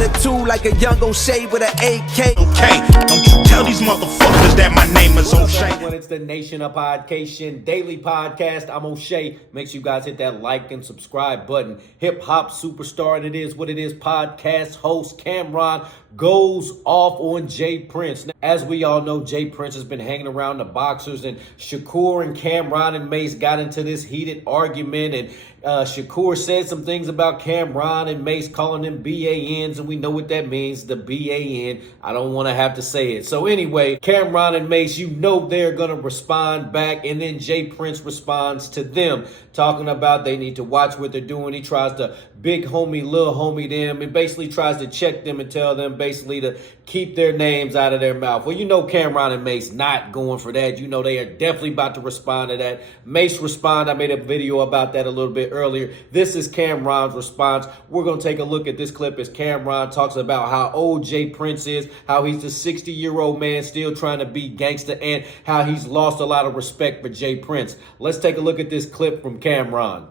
attitude like a young O'Shea with an AK. Okay, don't you tell these motherfuckers that my name is O'Shea. When it's the Nation of Podcation Daily Podcast, I'm O'Shea. Make sure you guys hit that like and subscribe button. Hip hop superstar, and it is what it is. Podcast host Cameron goes off on Jay Prince. Now, as we all know, Jay Prince has been hanging around the boxers, and Shakur and Cameron and Mace got into this heated argument, and Shakur said some things about Cameron and Mace, calling them BANs, and we know what that means, the BAN. I don't want to have to say it. So anyway, Cameron and Mace, you know they're going to respond back, and then Jay Prince responds to them, talking about they need to watch what they're doing. He tries to big homie, little homie them, and basically tries to check them and tell them basically to keep their names out of their mouth. Well, you know Cameron and Mace not going for that. You know they are definitely about to respond to that. Mace respond. I made a video about that a little bit earlier. This is Cameron's response. We're going to take a look at this clip as Cameron talks about how old Jay Prince is, how he's a 60-year-old man still trying to be gangster, and how he's lost a lot of respect for Jay Prince. Let's take a look at this clip from Cameron.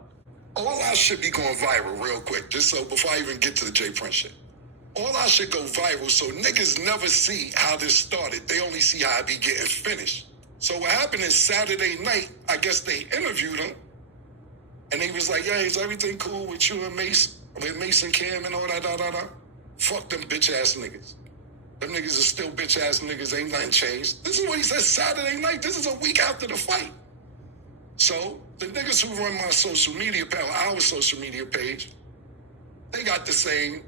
All our shit be going viral real quick, just so before I even get to the Jay Prince shit. All our shit go viral, so niggas never see how this started. They only see how it be getting finished. So what happened is Saturday night, I guess they interviewed him, and he was like, yeah, is everything cool with you and Mace, with Mace and Cam and all that, Fuck them bitch-ass niggas. Them niggas are still bitch-ass niggas, ain't nothing changed. This is what he said Saturday night. This is a week after the fight. So the niggas who run my social media page, our social media page, they got the same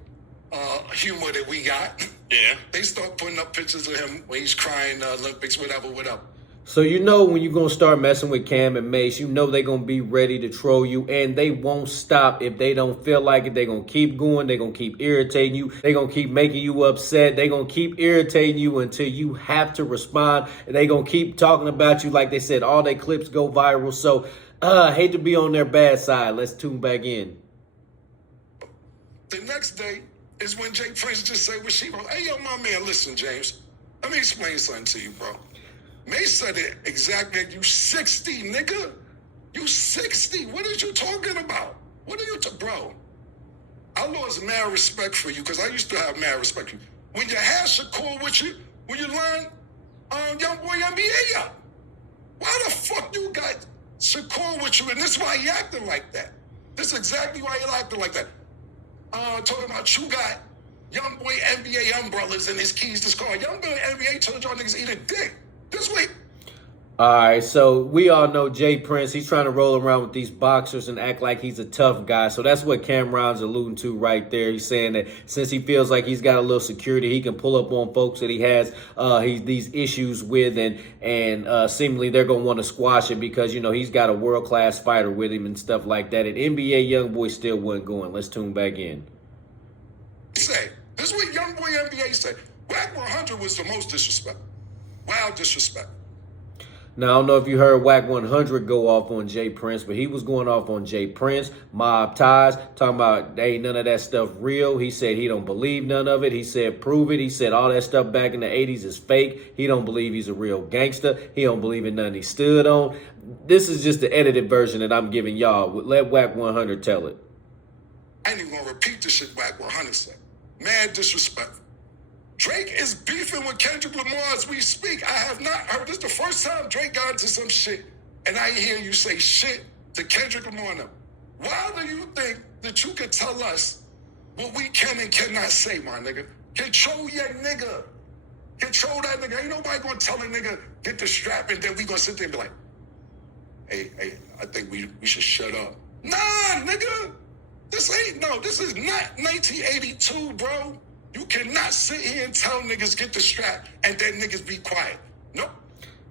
humor that we got. Yeah. They start putting up pictures of him when he's crying Olympics, whatever. So you know when you're going to start messing with Cam and Mace, you know they're going to be ready to troll you, and they won't stop if they don't feel like it. They're going to keep going. They're going to keep irritating you. They're going to keep making you upset. They're going to keep irritating you until you have to respond, and they're going to keep talking about you. Like they said, all their clips go viral. So I hate to be on their bad side. Let's tune back in. The next day is when Jay Prince just said what she wrote. Hey, yo, my man, listen, James. Let me explain something to you, bro. Mace said it exactly. You 60, nigga. You 60. What are you talking about? What are you bro? I lost mad respect for you because I used to have mad respect for you. When you had Shakur with you, when you line Young Boy NBA up, why the fuck you got Shakur with you? And this is why he acting like that. This is exactly why he acting like that. Talking about you got Young Boy NBA umbrellas and his keys to his car. Young Boy NBA told y'all niggas eat a dick. This week. All right, so we all know Jay Prince. He's trying to roll around with these boxers and act like he's a tough guy. So that's what Cameron's alluding to right there. He's saying that since he feels like he's got a little security, he can pull up on folks that he has these issues with, and seemingly they're going to want to squash it because, you know, he's got a world-class fighter with him and stuff like that. And NBA YoungBoy still wasn't going. Let's tune back in. Say, this is what Young Boy NBA said. Whack 100 was the most disrespect. Wild disrespect. Now, I don't know if you heard Whack 100 go off on Jay Prince, but he was going off on Jay Prince, Mob Ties, talking about ain't none of that stuff real. He said he don't believe none of it. He said prove it. He said all that stuff back in the 80s is fake. He don't believe he's a real gangster. He don't believe in nothing he stood on. This is just the edited version that I'm giving y'all. Let Whack 100 tell it. I ain't even gonna repeat the shit Whack 100 said. Mad disrespect. Drake is beefing with Kendrick Lamar as we speak. I have not heard this. The first time Drake got into some shit, and I hear you say shit to Kendrick Lamar now. Why do you think that you could tell us what we can and cannot say, my nigga? Control your nigga. Control that nigga. Ain't nobody gonna tell a nigga, get the strap, and then we gonna sit there and be like, hey, I think we should shut up. Nah, nigga. This is not 1982, bro. You cannot sit here and tell niggas get the strap and then niggas be quiet. Nope.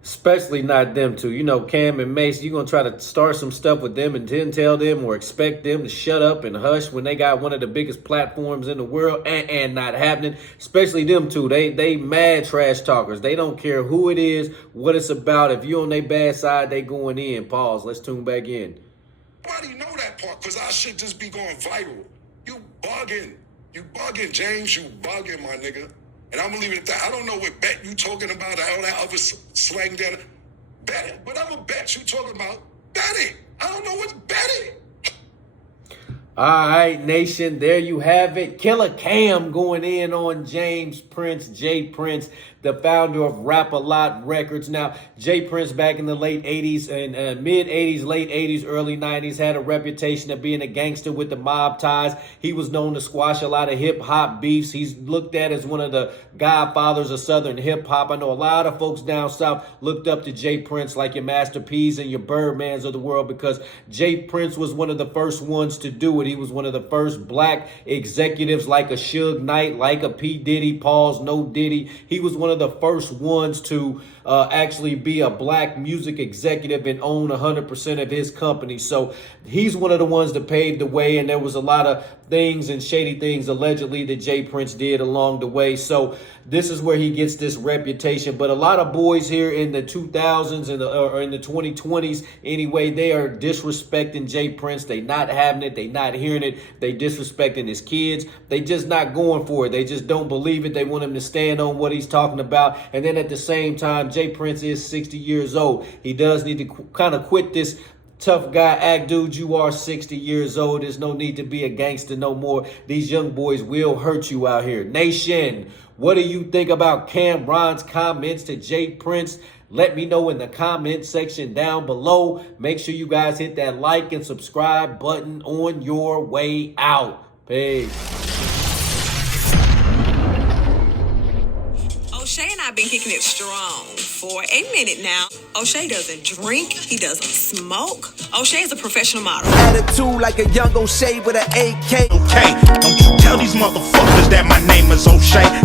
Especially not them two. You know, Cam and Mace, you're going to try to start some stuff with them and then tell them or expect them to shut up and hush when they got one of the biggest platforms in the world and not happening. Especially them two. They mad trash talkers. They don't care who it is, what it's about. If you're on their bad side, they going in. Pause. Let's tune back in. Nobody know that part because our shit just be going viral. You bugging. You bugging, James. You bugging, my nigga. And I'm going to leave it at that. I don't know what bet you talking about, all that other slang there. Bet it. Whatever bet you talking about, bet it. I don't know what's bet it. All right, nation, there you have it. Killer Cam going in on James Prince, Jay Prince, the founder of Rap-A-Lot Records. Now, Jay Prince back in the late 80s and mid-80s, late 80s, early 90s had a reputation of being a gangster with the mob ties. He was known to squash a lot of hip-hop beefs. He's looked at as one of the godfathers of Southern hip-hop. I know a lot of folks down south looked up to Jay Prince like your Master P's and your Birdmans of the world because Jay Prince was one of the first ones to do it. He was one of the first black executives like a Suge Knight, like a P. Diddy, Paul's No Diddy. He was one of the first ones to actually be a black music executive and own 100% of his company. So he's one of the ones that paved the way, and there was a lot of things and shady things allegedly that Jay Prince did along the way. So this is where he gets this reputation. But a lot of boys here in the 2000s or in the 2020s anyway, they are disrespecting Jay Prince. They not having it. They not hearing it. They disrespecting his kids. They just not going for it. They just don't believe it. They want him to stand on what he's talking about. And then at the same time, Jay Prince is 60 years old. He does need to kind of quit this tough guy act. Dude, you are 60 years old. There's no need to be a gangster no more. These young boys will hurt you out here. Nation, what do you think about Cam'ron's comments to Jay Prince? Let me know in the comment section down below. Make sure you guys hit that like and subscribe button on your way out. Peace. O'Shea and I have been kicking it strong for a minute now. O'Shea doesn't drink. He doesn't smoke. O'Shea is a professional model. Attitude like a young O'Shea with an AK. Okay, don't you tell these motherfuckers that my name is O'Shea.